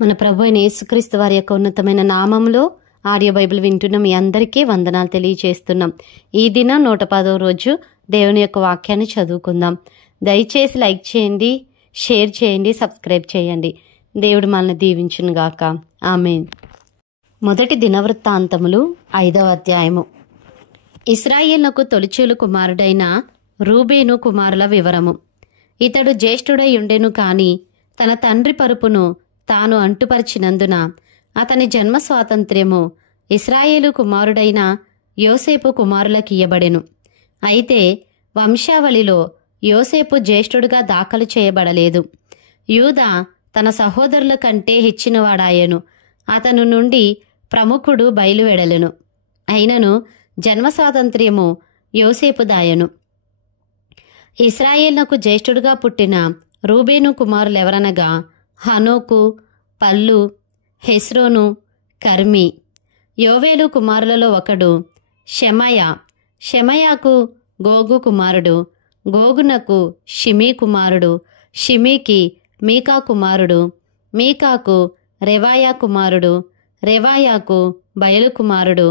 మన ప్రభు అయిన యేసుక్రీస్తు వారి యొక్క ఉన్నతమైన నామంలో ఆడియో బైబిల్ వింటున్న మీ అందరికీ వందనాలు తెలియజేస్తున్నాం. ఈ దినం 110వ రోజు దేవుని యొక్క వాక్యాన్ని చదువుకుందాం. దయచేసి లైక్ చేయండి, షేర్ చేయండి, సబ్స్క్రైబ్ చేయండి. దేవుడు మనల్ని దీవించును గాక. ఆమేన్. మొదటి దినవృత్తాంతములు 5వ అధ్యాయము. ఇశ్రాయేలునకు తొలిచూలు కుమారుడైన రూబేను కుమారుల వివరము. ఇతడు జ్యేష్ఠుడై ఉండెను కాని తన తండ్రి పరుపును తాను అంటుపరిచినందున అతని జన్మ స్వాతంత్ర్యము ఇశ్రాయేలు కుమారుడైన యోసేపు కుమారులకియ్యబడెను. అయితే వంశావళిలో యోసేపు జ్యేష్ఠుడుగా దాఖలు చేయబడలేదు. యూదా తన సహోదరుల కంటే హెచ్చినవాడాయెను. అతను నుండి ప్రముఖుడు బయలువెడలెను. అయినను జన్మ స్వాతంత్ర్యము యోసేపుదాయెను. ఇశ్రాయేలునకు జ్యేష్ఠుడుగా పుట్టిన రూబేను కుమారులెవరనగా హనోకు, పల్లు, హెస్రోను, కర్మి. యోవేలు కుమారులలో ఒకడు షెమయ. షెమయాకు గోగు కుమారుడు, గోగునకు షిమీ కుమారుడు, షిమీకి మీకా కుమారుడు, మీకాకు రెవాయా కుమారుడు, రెవాయాకు బయలు కుమారుడు,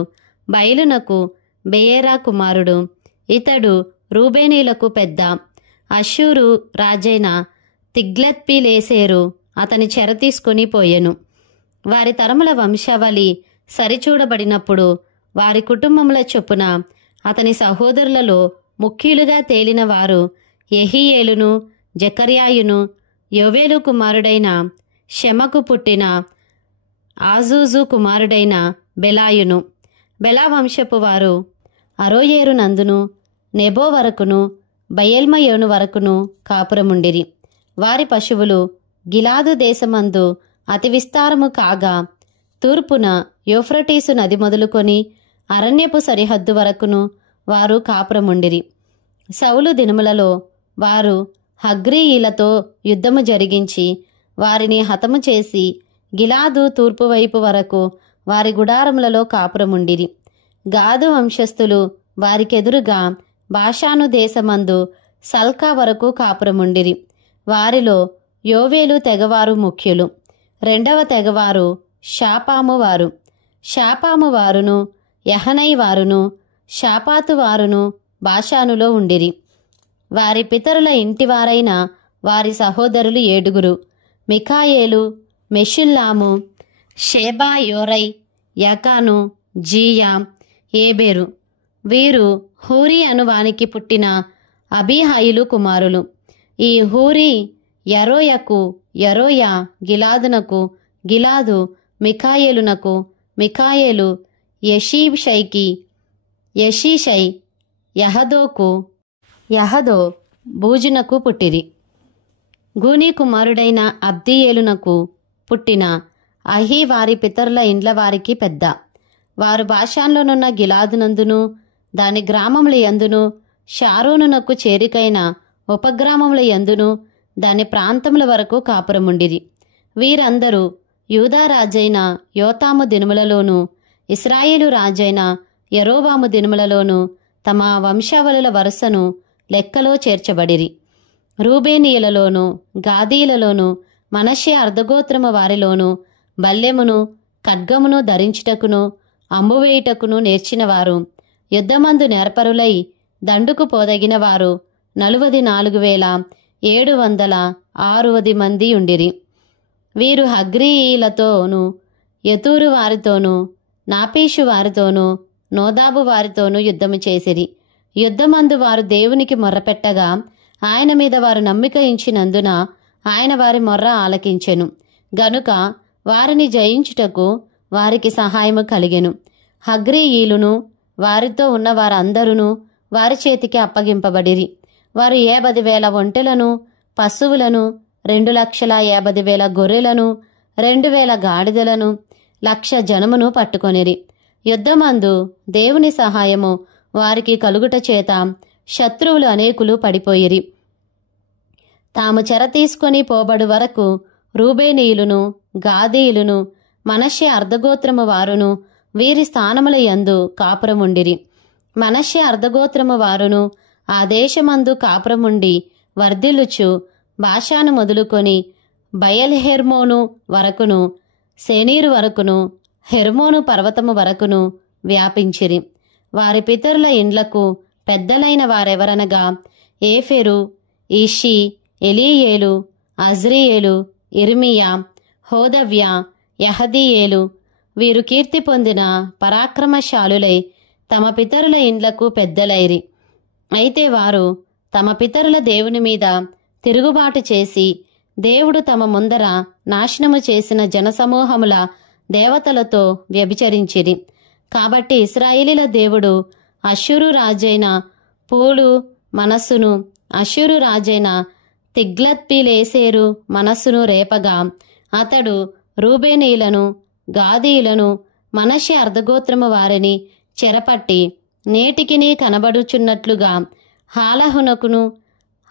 బయలునకు బెయేరా కుమారుడు. ఇతడు రూబేనీలకు పెద్ద. అష్షూరు రాజైన తిగ్లత్పిలేసెరు అతని చెర తీసుకుని పోయెను. వారి తరముల వంశావళి సరిచూడబడినప్పుడు వారి కుటుంబముల చొప్పున అతని సహోదరులలో ముఖ్యులుగా తేలిన వారు యెహీయేలును, జకర్యాయును, యోవేలు కుమారుడైన షెమకు పుట్టిన ఆజూజు కుమారుడైన బెలాయును. బెలా వంశపు వారు అరోయేరు నందును, నెబో వరకును, బయల్మయోను వరకును కాపురముండిరి. వారి పశువులు గిలాదు దేశమందు అతి విస్తారము కాగా తూర్పున యూఫ్రటీసు నది మొదలుకొని అరణ్యపు సరిహద్దు వరకును వారు కాపురముండిరి. సౌలు దినములలో వారు హగ్రీయులతో యుద్ధము జరిగించి వారిని హతము చేసి గిలాదు తూర్పు వైపు వరకు వారి గుడారములలో కాపురముండిరి. గాదు వంశస్థులు వారికెదురుగా బాషాను దేశమందు సల్కా వరకు కాపురముండిరి. వారిలో యోవేలు తెగవారు ముఖ్యులు. రెండవ తెగవారు షాపాము వారు. షాపాము వారును యహనై వారును షాపాతు వారును బాషానులో ఉండిరి. వారి పితరుల ఇంటివారైన వారి సహోదరులు 7 మికాయేలు, మెషుల్లాము, షేబా, యోరై, యకాను, జీయా, ఏబేరు. వీరు హూరి అను వానికి పుట్టిన అబీహాయిలు కుమారులు. ఈ హూరి యరోయకు, యరోయ గిలాదునకు, గిలాదు మికాయేలునకు, మికాయేలు యెషీషైకి, యెషీషై యహదోకు, యహదో బూజునకు పుట్టిరి. గూనీ కుమారుడైన అబ్దీయేలునకు పుట్టిన అహీ వారి పితరుల ఇండ్ల వారికి పెద్ద. వారు బాషాన్లోనున్న గిలాదునందును దాని గ్రామముల యందును షారోనునకు చేరికైన ఉపగ్రామముల యందును దాని ప్రాంతముల వరకు కాపురముండిరి. వీరందరూ యూదా రాజైన యోతాము దినములలోనూ ఇశ్రాయేలు రాజైన యరోబాము దినములలోనూ తమ వంశావళుల వరుసను లెక్కలో చేర్చబడిరి. రూబేనీయులలోను, గాదీయులలోను, మనష్షే అర్ధగోత్రము వారిలోను బల్లెమును, ఖడ్గమును ధరించుటకును అంబువేయుటకును నేర్చినవారు, యుద్ధమందు నేర్పరులై దండుకు పోదగిన వారు 44,760 మంది ఉండిరి. వీరు హగ్రీయులతోనూ, యతూరు వారితోనూ, నాపీషు వారితోనూ, నోదాబు వారితోనూ యుద్ధము చేసిరి. యుద్ధమందు వారు దేవునికి మొర్రపెట్టగా ఆయన మీద వారు నమ్మిక ఉంచినందున ఆయన వారి మొర్ర ఆలకించెను. గనుక వారిని జయించుటకు వారికి సహాయము కలిగెను. హగ్రీయులును వారితో ఉన్న వారందరూ వారి చేతికి అప్పగింపబడిరి. వారు 80,000 ఒంటెలను, పశువులను, 2,50,000 గొర్రెలను, 2,000 గాడిదలను, 1,00,000 జనమును పట్టుకొనిరి. యుద్ధమందు దేవుని సహాయము వారికి కలుగుట చేత శత్రువులు అనేకులు పడిపోయిరి. తాము చెర తీసుకొని పోబడు వరకు రూబేనీయులును, గాదీయులును, మనష్షే అర్ధగోత్రము వారును వీరి స్థానముల యందు కాపురముండిరి. మనష్షే అర్ధగోత్రము వారును ఆ దేశమందు కాపురముండి వర్ధిల్లుచు బాషాను మొదలుకొని బయల్హెర్మోను వరకును, శేనీరు వరకును, హెర్మోను పర్వతము వరకును వ్యాపించిరి. వారి పితరుల ఇండ్లకు పెద్దలైన వారెవరనగా ఏఫెరు, ఈషి, ఎలీయేలు, అజ్రియేలు, ఇర్మియా, హోదవ్య, యహదీయేలు. వీరు కీర్తి పొందిన పరాక్రమశాలులై తమ పితరుల ఇండ్లకు పెద్దలైరి. అయితే వారు తమ పితరుల దేవుని మీద తిరుగుబాటు చేసి దేవుడు తమ ముందర నాశనము చేసిన జనసమూహముల దేవతలతో వ్యభిచరించిరి. కాబట్టి ఇశ్రాయేలీల దేవుడు అష్షూరు రాజైన పూలు మనస్సును, అష్షూరు రాజైన తిగ్లత్పిలేసెరు మనస్సును రేపగా అతడు రూబేనీయులను, గాదీయులను, మనష్షే అర్ధగోత్రము వారిని చెరపట్టి నేటికిని కనబడుచున్నట్లుగా హాలహునకును,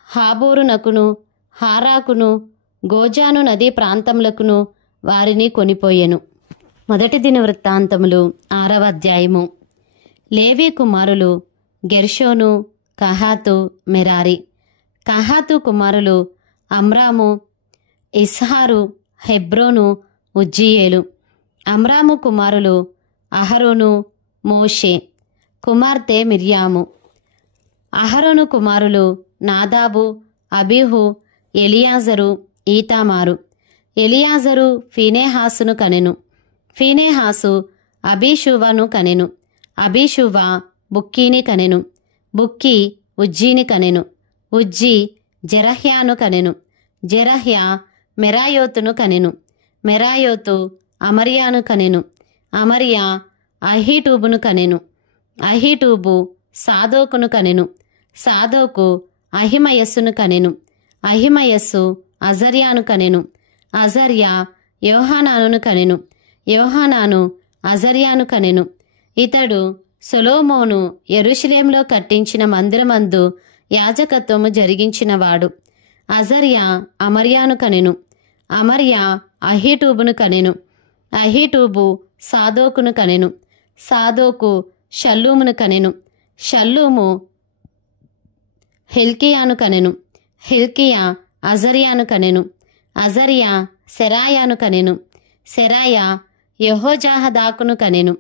హాబోరునకును, హారాకును, గోజాను నదీ ప్రాంతములకును వారిని కొనిపోయెను. మొదటి దినవృత్తాంతములు 6వ అధ్యాయము. లేవీ కుమారులు గెర్షోను, కహాతు, మెరారి. కహాతు కుమారులు అమ్రాము, ఇస్హారు, హెబ్రోను, ఉజ్జీయేలు. అమ్రాము కుమారులు అహరోను, మోషే. కుమార్తె మిర్యాము. అహరోను కుమారులు నాదాబు, అబీహు, ఎలియాజరు, ఈతామారు. ఎలియాజరు ఫీనేహాసును కనెను. ఫీనేహాసు అబీషువను కనెను. అబీషువ బుక్కీని కనెను. బుక్కీ ఉజ్జీని కనెను. ఉజ్జీ జెరహ్యాను కనెను. జెరహ్యా మెరాయోతును కనెను. మెరాయోతు అమర్యాను కనెను. అమర్యా అహీటూబును కనెను. అహీటూబు సాదోకును కనెను. సాదోకు అహిమయస్సును కనెను. అహిమయస్సు అజర్యాను కనెను. అజర్యా యోహానానును కనెను. యోహానాను అజర్యాను కనెను. ఇతడు సొలొమోను యెరూషలేములో కట్టించిన మందిరమందు యాజకత్వము జరిగించినవాడు. అజర్యా అమర్యాను కనెను. అమర్యా అహీటూబును కనెను. అహీటూబు సాదోకును కనెను. సాదోకు షల్లూమును కనెను. షల్లూము హిల్కియాను కనెను. హిల్కియా అజర్యాను కనెను. అజర్యా సెరాయాను కనెను. సెరాయా యెహోజాహదాకును కనెను.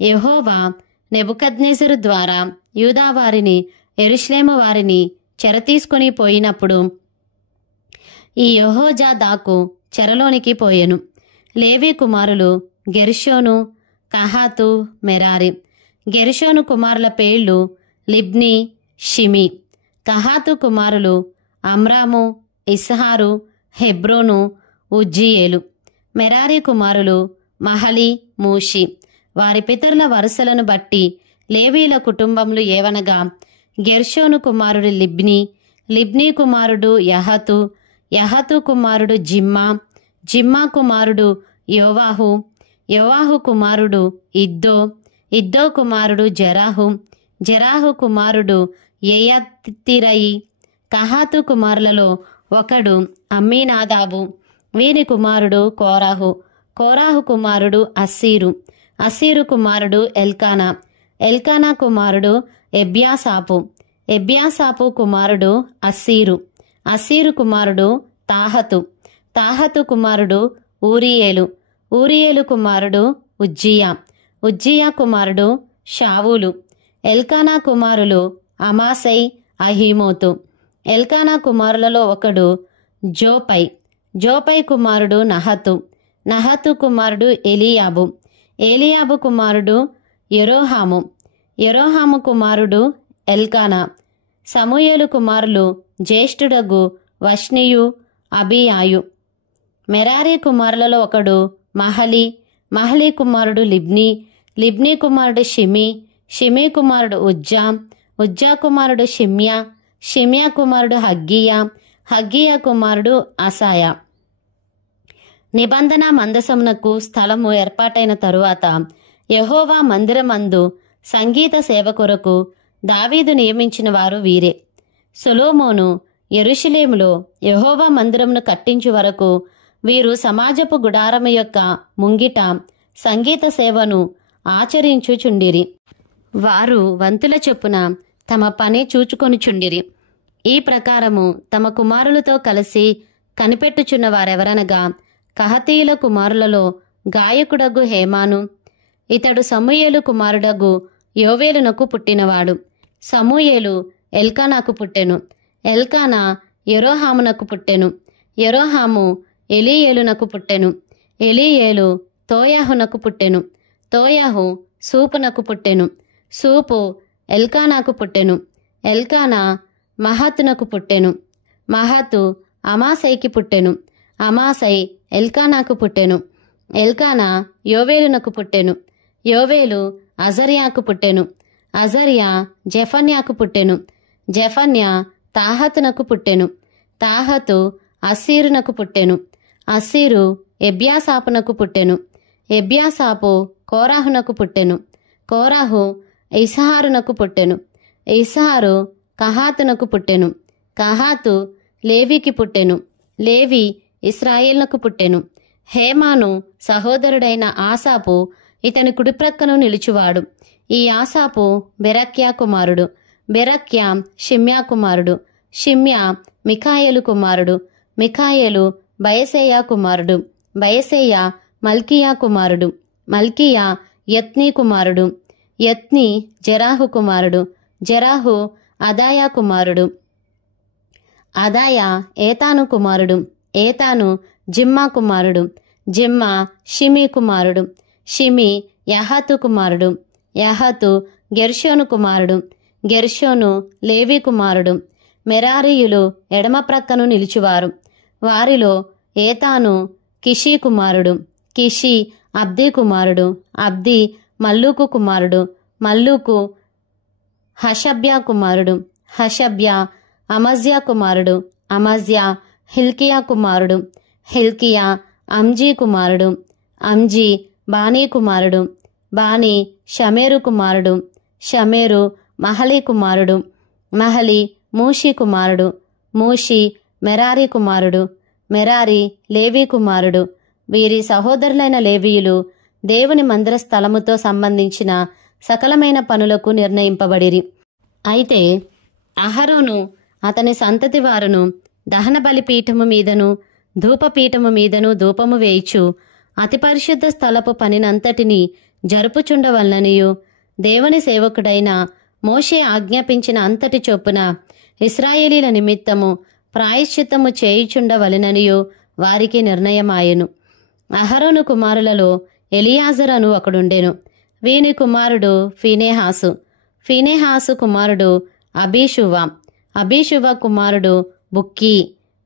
యెహోవా నెబుకద్నెజరు ద్వారా యూదావారిని, యెరూషలేము వారిని చెరతీసుకొని పోయినప్పుడు ఈ యెహోజాదాకు చెరలోనికి పోయెను. లేవీ కుమారులు గెర్షోను, కహాతు, మెరారి. గెర్షోను కుమారుల పేర్లు లిబ్ని, షిమి. కహాతు కుమారులు అమ్రాము, ఇస్హారు, హెబ్రోను, ఉజ్జీయేలు. మెరారి కుమారులు మహలి, మూషి. వారి పితరుల వరుసలను బట్టి లేవీల కుటుంబములు ఏవనగా గెర్షోను కుమారుడు లిబ్ని, లిబ్ని కుమారుడు యహతు, యహతు కుమారుడు జిమ్మా, జిమ్మా కుమారుడు యోవాహు, యోవాహు కుమారుడు ఇద్దో, ఇద్దో కుమారుడు జెరాహు, జెరాహు కుమారుడు యెయతిరయి. కహాతు కుమారులలో ఒకడు అమ్మీనాదాబు. వీని కుమారుడు కోరాహు. కోరాహు కుమారుడు అస్సీరు. అస్సీరు కుమారుడు ఎల్కానా. ఎల్కానా కుమారుడు ఎబ్యాసాపు. ఎబ్యాసాపు కుమారుడు అస్సీరు. అస్సీరు కుమారుడు తాహతు. తాహతు కుమారుడు ఊరియేలు. ఊరియేలు కుమారుడు ఉజ్జియా. ఉజ్జియా కుమారుడు షావూలు. ఎల్కానా కుమారులు అమాసై, అహీమోతు. ఎల్కానా కుమారులలో ఒకడు జోపై. జోపై కుమారుడు నహతు. నహతు కుమారుడు ఎలియాబు. ఏలియాబు కుమారుడు యెరోహాము. యెరోహాము కుమారుడు ఎల్కానా. సమూయేలు కుమారులు జ్యేష్ఠుడగు వష్నియు, అబీయాయు. మెరారి కుమారులలో ఒకడు మహలి. మహలి కుమారుడు లిబ్ని. లిబ్ని కుమారుడు షిమి. షిమి కుమారుడు ఉజ్జా. ఉజ్జా కుమారుడు షిమ్యా. షిమ్యా కుమారుడు హగ్గియా. హగ్గియా కుమారుడు అసాయా. నిబంధన మందసమునకు స్థలము ఏర్పాటైన తరువాత యెహోవా మందిరమందు సంగీత సేవ కొరకు దావీదు నియమించిన వారు వీరే. సొలొమోను యెరూషలేములో యెహోవా మందిరమును కట్టించు వరకు వీరు సమాజపు గుడారము యొక్క ముంగిట సంగీత సేవను ఆచరించుచుండిరి. వారు వంతుల చొప్పున తమ పని చూచుకొనుచుండిరి. ఈ ప్రకారము తమ కుమారులతో కలిసి కనిపెట్టుచున్న వారెవరనగా కహతీయుల కుమారులలో గాయకుడగు హేమాను. ఇతడు సమూయేలు కుమారుడగు యోవేలునకు పుట్టినవాడు. సమూయేలు ఎల్కానాకు పుట్టెను. ఎల్కానా యెరోహామునకు పుట్టెను. యెరోహాము ఎలీయేలునకు పుట్టెను. ఎలీయేలు తోయాహునకు పుట్టెను. తోయాహు సూపునకు పుట్టెను. సూపు ఎల్కానాకు పుట్టెను. ఎల్కానా మహతునకు పుట్టెను. మహతు అమాసైకి పుట్టెను. అమాసై ఎల్కానాకు పుట్టెను. ఎల్కానా యోవేలునకు పుట్టెను. యోవేలు అజర్యాకు పుట్టెను. అజర్యా జెఫన్యాకు పుట్టెను. జెఫన్యా తాహతునకు పుట్టెను. తాహతు అస్సీరునకు పుట్టెను. అస్సీరు ఎబ్యాసాపునకు పుట్టెను. ఎబ్యాసాపు కోరాహునకు పుట్టెను. కోరాహు ఇస్హారునకు పుట్టెను. ఇస్హారు కహాతునకు పుట్టెను. కహాతు లేవికి పుట్టెను. లేవి ఇస్రాయేలునకు పుట్టెను. హేమాను సహోదరుడైన ఆసాపు ఇతని కుడిప్రక్కను నిలుచువాడు. ఈ ఆసాపు బెరక్యా కుమారుడు. బెరక్యా షిమ్యా కుమారుడు. షిమ్యా మికాయేలు కుమారుడు. మికాయేలు బయసేయా కుమారుడు. బయసేయా మల్కియా కుమారుడు. మల్కియా యత్నీ కుమారుడు. యత్నీ జెరాహు కుమారుడు. జెరాహు అదాయా కుమారుడు. అదాయా ఏతాను కుమారుడు. ఏతాను జిమ్మా కుమారుడు. జిమ్మా షిమి కుమారుడు. షిమి యహతు కుమారుడు. యహతు గెర్షోను కుమారుడు. గెర్షోను లేవి కుమారుడు. మెరారీయులు ఎడమ ప్రక్కను నిలిచువారు. వారిలో ఏతాను కిషి కుమారుడు. కిషి అబ్ది కుమారుడు. అబ్ది మల్లూకు కుమారుడు. మల్లూకు హషబ్యా కుమారుడు. హషబ్యా అమజ్యా కుమారుడు. అమజ్యా హిల్కియా కుమారుడు. హిల్కియా అంజీ కుమారుడు. అంజీ బానీ కుమారుడు. బానీ షమేరు కుమారుడు. షమేరు మహలి కుమారుడు. మహలి మూషి కుమారుడు. మూషి మెరారి కుమారుడు. మెరారి లేవి కుమారుడు. వీరి సహోదరులైన లేవీయులు దేవుని మందిర స్థలముతో సంబంధించిన సకలమైన పనులకు నిర్ణయింపబడిరి. అయితే అహరోను అతని సంతతి వారును దహన బలిపీఠము మీదను ధూపపీఠము మీదను ధూపము వేయిచు అతి పరిశుద్ధ స్థలపు పనినంతటిని జరుపుచుండవలననియు దేవుని సేవకుడైన మోషే ఆజ్ఞాపించిన అంతటి చొప్పున ఇశ్రాయేలీల నిమిత్తము ప్రాయశ్చిత్తము చేయుచుండవలెననియు వారికి నిర్ణయమాయెను. అహరోను కుమారులలో ఎలియాజరు అను ఒకడుండెను. వీని కుమారుడు ఫీనెహాసు. ఫీనెహాసు కుమారుడు అబీషువ. అబీషువ కుమారుడు బుక్కీ.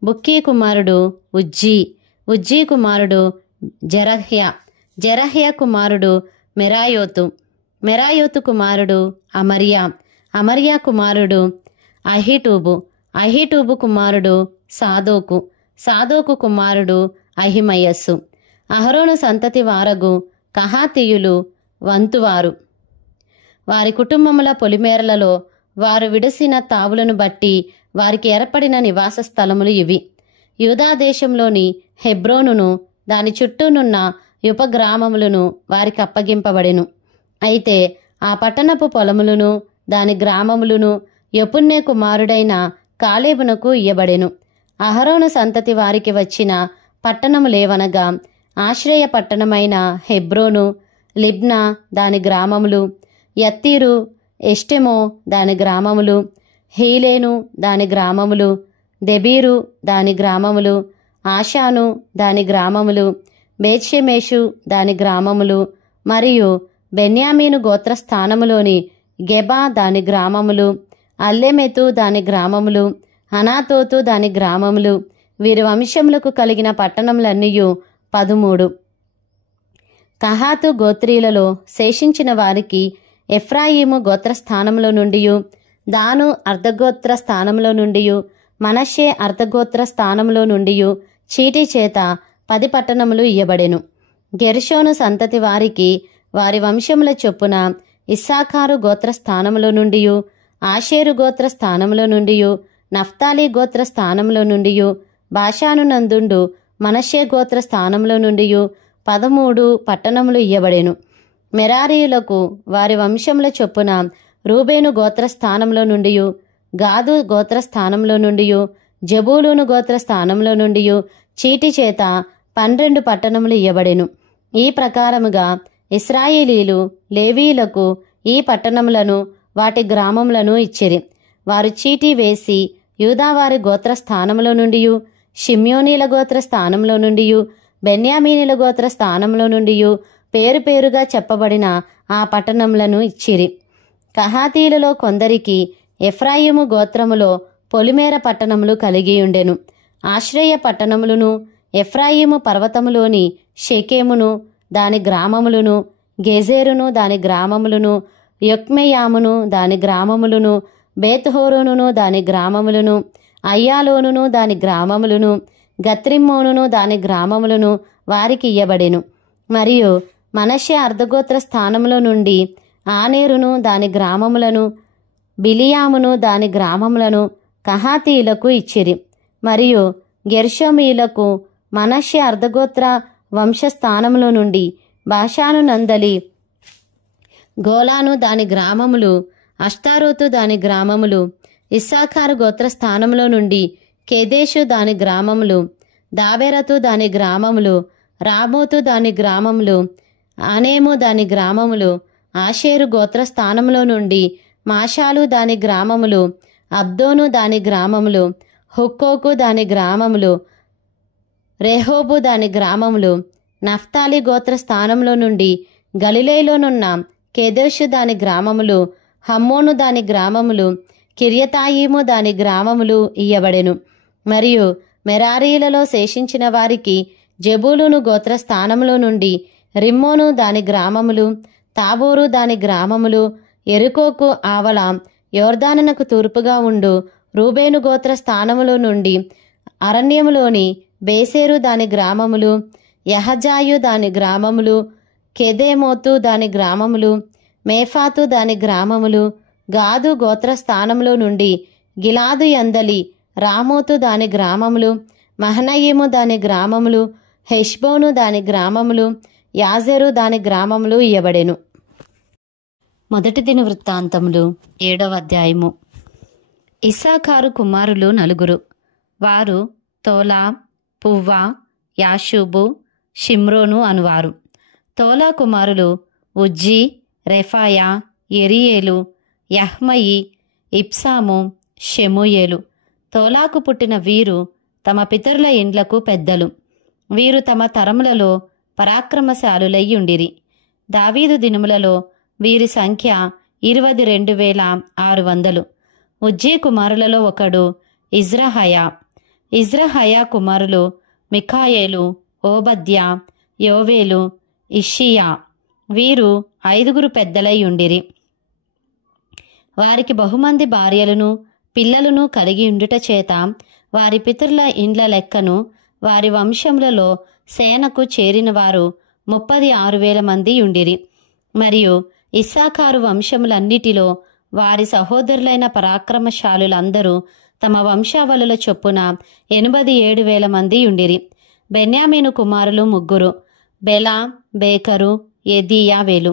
బుక్కీ కుమారుడు ఉజ్జీ. ఉజ్జీ కుమారుడు జెరహ్య. జెరహ్య కుమారుడు మెరాయోతు. మెరాయోతు కుమారుడు అమర్యా. అమర్యా కుమారుడు అహిటూబు. అహిటూబు కుమారుడు సాదోకు. సాదోకు కుమారుడు అహిమయస్సు. అహరోను సంతతి వారగు కహాతీయులు వంతువారు. వారి కుటుంబముల పొలిమేరలలో వారు విడిసిన తావులను బట్టి వారికి ఏర్పడిన నివాస స్థలములు ఇవి. యూదాదేశంలోని హెబ్రోనును దాని చుట్టూనున్న ఉపగ్రామములను వారికి అప్పగింపబడెను. అయితే ఆ పట్టణపు పొలములను దాని గ్రామములను యెఫున్నె కుమారుడైన కాలేబునకు ఇయ్యబడెను. అహరోను సంతతి వారికి వచ్చిన పట్టణములేవనగా ఆశ్రయ పట్టణమైన హెబ్రోను, లిబ్నా దాని గ్రామములు, యత్తీరు, ఎష్టెమో దాని గ్రామములు, హీలేను దాని గ్రామములు, దెబీరు దాని గ్రామములు, ఆషాను దాని గ్రామములు, బేత్షెమెషు దాని గ్రామములు, మరియు బెన్యామీను గోత్రస్థానములోని గెబా దాని గ్రామములు, అల్లెమెతు దాని గ్రామములు, అనాతోతు దాని గ్రామములు. వీరి వంశములకు కలిగిన పట్టణములన్నీయు 13. కహాతు గోత్రీలలో శేషించిన వారికి ఎఫ్రాయిము గోత్రస్థానంలో నుండియు, దాను అర్ధగోత్ర స్థానంలో నుండియు, మనష్షే అర్ధగోత్ర స్థానంలో నుండియు చీటీ చేత 10 పట్టణములు ఇయ్యబడెను. గెర్షోను సంతతి వారికి వారి వంశముల చొప్పున ఇస్సాకారు గోత్ర స్థానంలో నుండియు, ఆషేరు గోత్ర స్థానంలో నుండియు, నఫ్తాలి గోత్ర స్థానంలో నుండియు, బాషాను నందుండు మనష్షే గోత్ర స్థానంలో నుండియు 13 పట్టణములు ఇయ్యబడెను. మెరారీయులకు వారి వంశముల చొప్పున రూబేను గోత్ర స్థానంలో నుండియు, గాదు గోత్ర స్థానంలో నుండియు, జబూలూను గోత్ర స్థానంలో నుండి చీటి చేత 12 పట్టణములు ఇయ్యబడెను. ఈ ప్రకారముగా ఇశ్రాయేలీలు లేవీయులకు ఈ పట్టణములను వాటి గ్రామములను ఇచ్చిరి. వారు చీటీ వేసి యూదావారి గోత్ర స్థానంలో నుండి, షిమ్యోనీల గోత్ర స్థానంలో నుండి, బెన్యామీనుల గోత్ర స్థానంలో నుండి పేరు పేరుగా చెప్పబడిన ఆ పట్టణములను ఇచ్చిరి. కహాతీయులలో కొందరికి ఎఫ్రాయిము గోత్రములో పొలిమేర పట్టణములు కలిగియుండెను. ఆశ్రయ పట్టణములను, ఎఫ్రాయిము పర్వతములోని షెకెమును దాని గ్రామములను, గెజెరును దాని గ్రామములను, యొక్మెయామును దాని గ్రామములను, బేత్‌హోరోనును దాని గ్రామములను, అయ్యాలోనును దాని గ్రామములను, గత్రిమ్మోనును దాని గ్రామములను వారికి ఇయ్యబడెను. మరియు మనష్షే అర్ధగోత్ర స్థానములో నుండి ఆనేరును దాని గ్రామములను, బిలియామును దాని గ్రామములను కహాతీయులకు ఇచ్చిరి. మరియు గెర్షోమీయులకు మనష్షే అర్ధగోత్ర వంశస్థానములో నుండి బాషాను నందలి గోలాను దాని గ్రామములు, అష్తారోతు దాని గ్రామములు, ఇస్సాకారు గోత్ర స్థానంలో నుండి కెదేషు దాని గ్రామములు, దాబెరతు దాని గ్రామములు, రామోతు దాని గ్రామములు, అనేము దాని గ్రామములు, ఆషేరు గోత్ర స్థానంలో నుండి మాషాలు దాని గ్రామములు, అబ్దోను దాని గ్రామములు, హుక్కోకు దాని గ్రామములు, రెహోబు దాని గ్రామములు, నఫ్తాలి గోత్ర స్థానంలో నుండి గలిలేలోనున్న కెదెషు దాని గ్రామములు, హమ్మోను దాని గ్రామములు, కిర్యతాయిము దాని గ్రామములు ఇయ్యబడెను. మరియు మెరారీలలో శేషించిన వారికి జెబూలూను గోత్ర స్థానంలో నుండి రిమ్మోను దాని గ్రామములు, తాబోరు దాని గ్రామములు, ఎరుకోకు ఆవల యోర్దానునకు తూర్పుగా ఉండు రూబేను గోత్ర స్థానములో నుండి అరణ్యములోని బేసేరు దాని గ్రామములు, యహజాయు దాని గ్రామములు, కెదేమోతు దాని గ్రామములు, మేఫాతు దాని గ్రామములు, గాదు గోత్ర స్థానంలో నుండి గిలాదు యందలి రామోతు దాని గ్రామములు, మహనయీము దాని గ్రామములు, హెష్బోను దాని గ్రామములు, యాజెరు దాని గ్రామములు ఇయ్యబడెను. మొదటి దిన వృత్తాంతములు 7వ అధ్యాయము. ఇస్సాకారు కుమారులు 4. వారు తోలా, పువ్వా, యాషూబు, షిమ్రోను అనువారు. తోలా కుమారులు ఉజ్జీ, రెఫాయా, ఎరియేలు, యహ్మయి, ఇప్సాము, షెమూయేలు. తోలాకు పుట్టిన వీరు తమ పితరుల ఇండ్లకు పెద్దలు. వీరు తమ తరములలో పరాక్రమశాలులై ఉండిరి. దావీదు దినములలో వీరి సంఖ్య 22,600. ఉజ్జీ కుమారులలో ఒకడు ఇజ్రహయా. ఇజ్రహయా కుమారులు మిఖాయేలు, ఓబద్యా, యోవేలు, ఇష్షియా. వీరు 5 పెద్దలై ఉండిరి. వారికి బహుమంది భార్యలను పిల్లలను కలిగి ఉండుట చేత వారి పితరుల ఇండ్ల లెక్కను వారి వంశములలో సేనకు చేరిన వారు 36,000 మంది ఉండిరి. మరియు ఇస్సాకారు వంశములన్నిటిలో వారి సహోదరులైన పరాక్రమశాలులందరూ తమ వంశావళుల చొప్పున 87,000 మంది ఉండిరి. బెన్యామీను కుమారులు 3: బెలా, బేకరు, ఎదీయావేలు.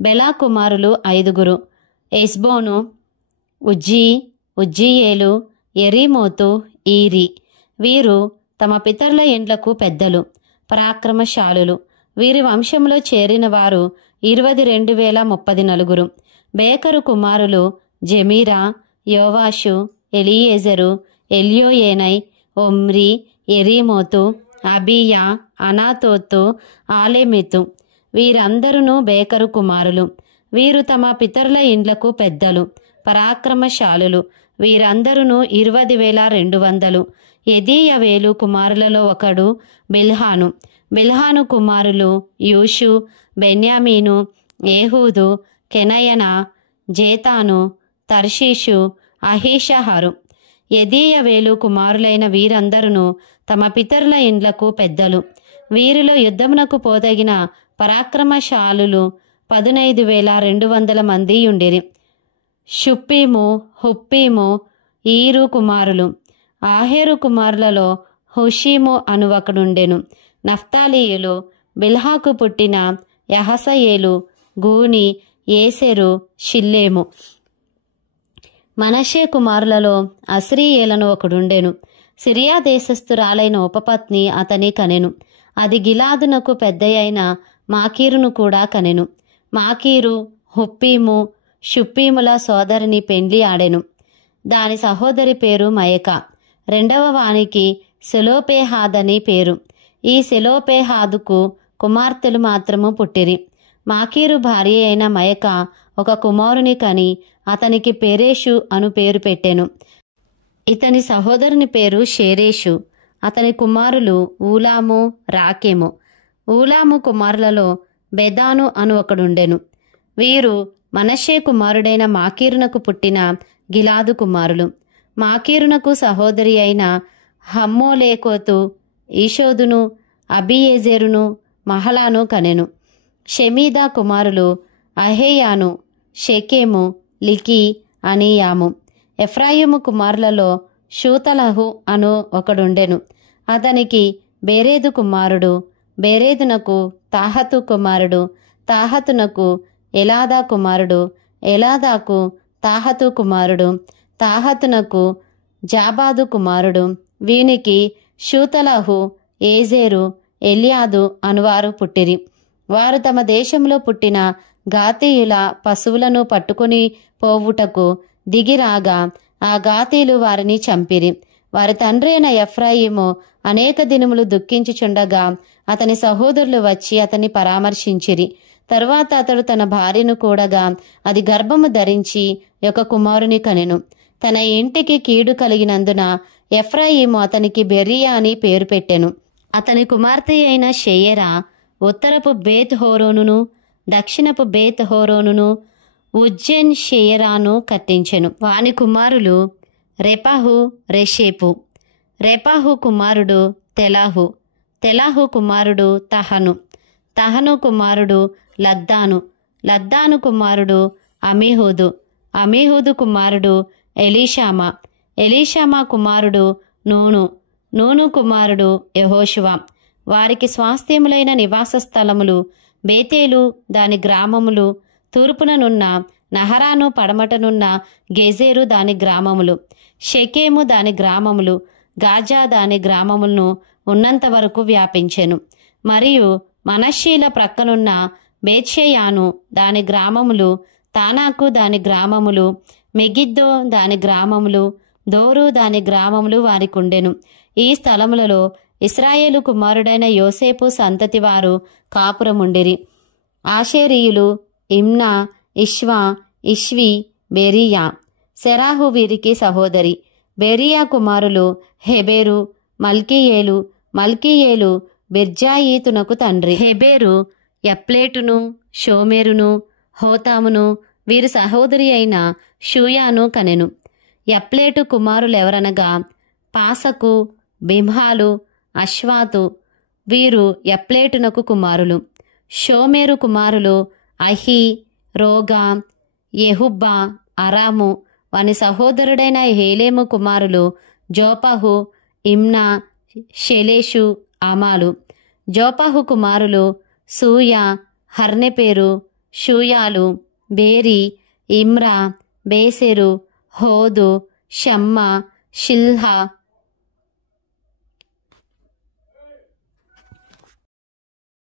బెలా కుమారులు 5: ఎస్బోను, ఉజ్జీ, ఉజ్జీయేలు, ఎరీమోతు, ఈరి. వీరు తమ పితరుల ఇండ్లకు పెద్దలు, పరాక్రమశాలులు. వీరి వంశంలో చేరిన వారు 22,034. బేకరు కుమారులు జెమీరా, యోవాషు, ఎలియేజరు, ఎల్యోయేనై, ఒమ్రి, ఎరీమోతు, అబీయా, అనాతోతు, ఆలెమెతు. వీరందరూ బేకరు కుమారులు. వీరు తమ పితరుల ఇండ్లకు పెద్దలు, పరాక్రమశాలులు. వీరందరూ 20,200. ఎదీయవేలు కుమారులలో ఒకడు బిల్హాను. బిల్హాను కుమారులు యూషు, బెన్యామీను, ఏహూదు, కెనయన, జేతాను, తర్షీషు, అహీషహరు. ఎదీయవేలు కుమారులైన వీరందరూ తమ పితరుల ఇండ్లకు పెద్దలు. వీరిలో యుద్ధమునకు పోదగిన పరాక్రమశాలులు 15,200 మంది ఉండిరి. షుప్పీము, హుప్పీము, ఈరు కుమారులు. ఆహేరు కుమారులలో హుషీము అను ఒకడుండెను. నఫ్తాలీయులు బిల్హాకు పుట్టిన యహసయేలు, గూని, ఏసెరు, షిల్లేము. మనష్షే కుమారులలో అస్రీయేలను ఒకడుండెను. సిరియా దేశస్థురాలైన ఉపపత్ని అతని కనెను. అది గిలాదునకు పెద్దయైన మాకీరును కూడా కనెను. మాకీరు హుప్పీము షుప్పీముల సోదరిని పెండ్లి ఆడెను. దాని సహోదరి పేరు మయక. రెండవ వానికి సెలోపేహాదని పేరు. ఈ సెలోపేహాదుకు కుమార్తెలు మాత్రము పుట్టిరి. మాకీరు భార్య అయిన మయక ఒక కుమారుని కని అతనికి పెరేషు అను పేరు పెట్టెను. ఇతని సహోదరుని పేరు షేరేషు. అతని కుమారులు ఊలాము రాకెము. ఊలాము కుమారులలో బెదాను అను ఒకడుండెను. వీరు మనష్షే కుమారుడైన మాకీరునకు పుట్టిన గిలాదు కుమారులు. మాకీరునకు సహోదరి అయిన హమ్మోలేకోతు ఈషోదును అబియేజెరును మహలాను కనెను. షెమీదా కుమారులు అహేయాను షెకెము లికి అనీయాము. ఎఫ్రాయిము కుమారులలో షూతలహు అను ఒకడుండెను. అతనికి బేరేదు కుమారుడు. బేరేదునకు తాహతు కుమారుడు. తాహతునకు ఎలాదా కుమారుడు. ఎలాదాకు తాహతు కుమారుడు. తాహతునకు జాబాదు కుమారుడు. వీనికి షూతలహు ఏజేరు ఎల్యాదు అనువారు పుట్టిరి. వారు తమ దేశంలో పుట్టిన గాతీయుల పశువులను పట్టుకుని పోవుటకు దిగిరాగా ఆ గాతీయులు వారిని చంపిరి. వారి తండ్రి అయిన ఎఫ్రాయిము అనేక దినములు దుఃఖించుచుండగా అతని సహోదరులు వచ్చి అతన్ని పరామర్శించిరి. తరువాత అతడు తన భార్యను కూడగా అది గర్భము ధరించి ఒక కుమారుని కనెను. తన ఇంటికి కీడు కలిగినందున ఎఫ్రాయిము అతనికి బెరియా అని పేరు పెట్టెను. అతని కుమార్తె అయిన షెయెరా ఉత్తరపు బేత్ హోరోనును దక్షిణపు బేత్ హోరోనును ఉజ్జెన్ షెయెరాను కట్టించెను. వాని కుమారులు రెపహు రెషేపు. రెపహు కుమారుడు తెలాహు. తెలాహు కుమారుడు తహను. తహను కుమారుడు లద్దాను. లద్దాను కుమారుడు అమీహూదు. అమీహూదు కుమారుడు ఎలీషామా. ఎలీషామా కుమారుడు నూను. నూను కుమారుడు యెహోషువ. వారికి స్వాస్థ్యములైన నివాస స్థలములు బేతేలు దాని గ్రామములు, తూర్పుననున్న నహరాను, పడమటనున్న గెజేరు దాని గ్రామములు, షెకేము దాని గ్రామములు, గాజా దాని గ్రామములను ఉన్నంత వరకు వ్యాపించెను. మరియు మనష్షీల ప్రక్కనున్న బేత్షెయాను దాని గ్రామములు, తానాకు దాని గ్రామములు, మెగిద్దో దాని గ్రామములు, దోరు దాని గ్రామములు వారికుండెను. ఈ స్థలములలో ఇశ్రాయేలు కుమారుడైన యోసేపు సంతతి వారు కాపురముండిరి. ఆషేరీయులు ఇమ్నా, ఇష్వా, ఇష్వి, బెరియా. సెరాహు వీరికి సహోదరి. బెరియా కుమారులు హెబెరు, మల్కీయేలు. మల్కీయేలు బిర్జాయీతునకు తండ్రి. హెబెరు యప్లేటును, షోమెరును, హోతామును వీరి సహోదరి అయిన షూయాను కనెను. యప్లేటు కుమారులెవరనగా పాసకు, బిమ్హాలు, అశ్వాతు. వీరు యప్లేటునకు కుమారులు. షోమేరు కుమారులు అహీ, రోగా, యెహుబ్బా, అరాము. వాని సహోదరుడైన హేలేము కుమారులు జోపహు, ఇమ్నా, షెలేషు, అమాలు. జోపహు కుమారులు సూయా, హర్నెపేరు, షూయాలు, బేరి, ఇమ్రా, బేసెరు, హోదు, షమ్మా, షిల్హా,